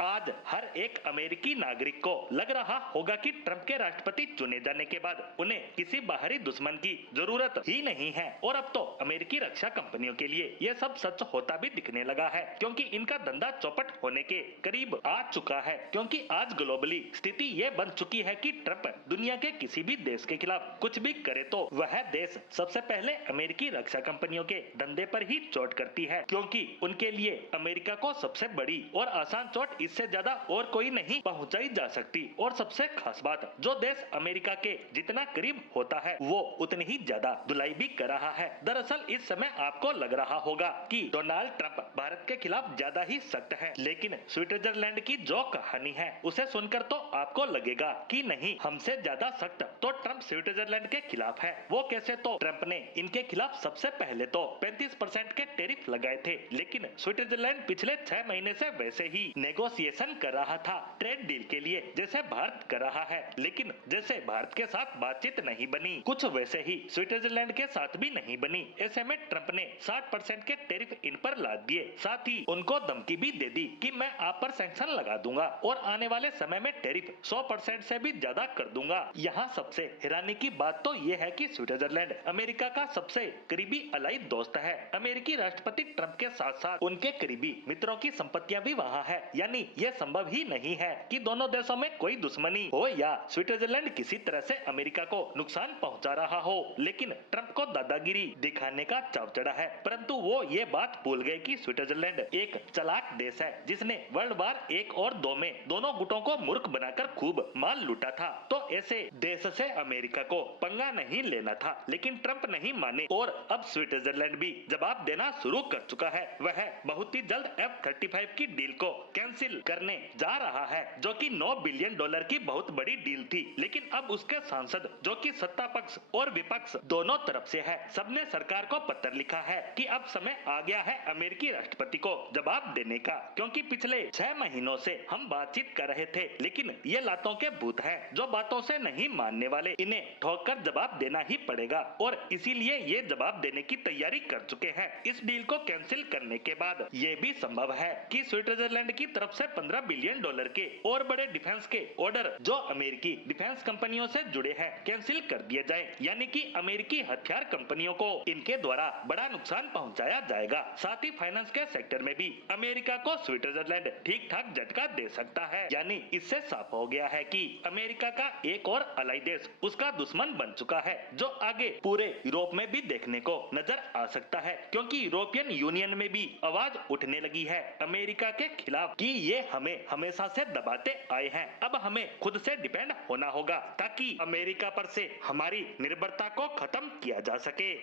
आज हर एक अमेरिकी नागरिक को लग रहा होगा कि ट्रंप के राष्ट्रपति चुने जाने के बाद उन्हें किसी बाहरी दुश्मन की जरूरत ही नहीं है। और अब तो अमेरिकी रक्षा कंपनियों के लिए यह सब सच होता भी दिखने लगा है, क्योंकि इनका धंधा चौपट होने के करीब आ चुका है। क्योंकि आज ग्लोबली स्थिति ये बन चुकी है कि ट्रंप दुनिया के किसी भी देश के खिलाफ कुछ भी करे तो वह देश सबसे पहले अमेरिकी रक्षा कंपनियों के धंधे पर ही चोट करती है, क्योंकि उनके लिए अमेरिका को सबसे बड़ी और आसान चोट इससे ज्यादा और कोई नहीं पहुंचाई जा सकती। और सबसे खास बात, जो देश अमेरिका के जितना करीब होता है वो उतनी ही ज्यादा धुलाई भी कर रहा है। दरअसल इस समय आपको लग रहा होगा कि डोनाल्ड ट्रंप भारत के खिलाफ ज्यादा ही सख्त है, लेकिन स्विट्जरलैंड की जो कहानी है उसे सुनकर तो आपको लगेगा कि नहीं, हमसे ज्यादा सख्त तो ट्रंप स्विट्जरलैंड के खिलाफ है। वो कैसे? तो ट्रंप ने इनके खिलाफ सबसे पहले तो 35% के टैरिफ लगाए थे, लेकिन स्विट्जरलैंड पिछले 6 महीने से वैसे ही नेगोशिएशन कर रहा था ट्रेड डील के लिए, जैसे भारत कर रहा है। लेकिन जैसे भारत के साथ बातचीत नहीं बनी, कुछ वैसे ही स्विट्जरलैंड के साथ भी नहीं बनी। ऐसे में ट्रंप ने 60% के टैरिफ इन पर लाद दिए, साथ ही उनको धमकी भी दे दी कि मैं आप पर सैंक्शन लगा दूंगा और आने वाले समय में टैरिफ 100% से भी ज्यादा कर दूंगा। यहाँ सबसे हैरानी की बात तो ये है कि स्विट्जरलैंड अमेरिका का सबसे करीबी अलाई दोस्त है। अमेरिकी राष्ट्रपति ट्रंप के साथ साथ उनके करीबी मित्रों की संपत्तियां भी वहाँ है, यानी ये संभव ही नहीं है कि दोनों देशों में कोई दुश्मनी हो या स्विट्जरलैंड किसी तरह से अमेरिका को नुकसान पहुंचा रहा हो। लेकिन ट्रंप को दादागिरी दिखाने का चाव चढ़ा है, परंतु वो ये बात भूल गए कि स्विट्जरलैंड एक चालाक देश है जिसने वर्ल्ड वार 1 और 2 में दोनों गुटों को मूर्ख बनाकर खूब माल लूटा था। तो ऐसे देश से अमेरिका को पंगा नहीं लेना था, लेकिन ट्रंप नहीं माने और अब स्विट्जरलैंड भी जवाब देना शुरू कर चुका है। वह बहुत ही जल्द F-35 की डील को कैंसिल करने जा रहा है, जो कि $9 बिलियन की बहुत बड़ी डील थी। लेकिन अब उसके सांसद, जो कि सत्ता पक्ष और विपक्ष दोनों तरफ से है, सबने सरकार को पत्र लिखा है कि अब समय आ गया है अमेरिकी राष्ट्रपति को जवाब देने का, क्योंकि पिछले 6 महीनों से हम बातचीत कर रहे थे, लेकिन ये लातों के भूत हैं जो बातों से नहीं मानने वाले। इन्हें ठोक कर जवाब देना ही पड़ेगा और इसीलिए ये जवाब देने की तैयारी कर चुके हैं। इस डील को कैंसिल करने के बाद ये भी संभव है कि स्विट्जरलैंड की तरफ से $15 बिलियन के और बड़े डिफेंस के ऑर्डर जो अमेरिकी डिफेंस कंपनियों से जुड़े हैं कैंसिल कर दिए जाए, यानी कि अमेरिकी हथियार कंपनियों को इनके द्वारा बड़ा नुकसान पहुंचाया जाएगा। साथ ही फाइनेंस के सेक्टर में भी अमेरिका को स्विट्जरलैंड ठीक ठाक झटका दे सकता है। यानी इससे साफ हो गया है कि अमेरिका का एक और अलाई देश उसका दुश्मन बन चुका है, जो आगे पूरे यूरोप में भी देखने को नजर आ सकता है, क्योंकि यूरोपियन यूनियन में भी आवाज उठने लगी है अमेरिका के खिलाफ कि ये हमें हमेशा से दबाते आए हैं। अब हमें खुद से डिपेंड होना होगा ताकि अमेरिका पर से हमारी निर्भरता को खत्म किया जा सके।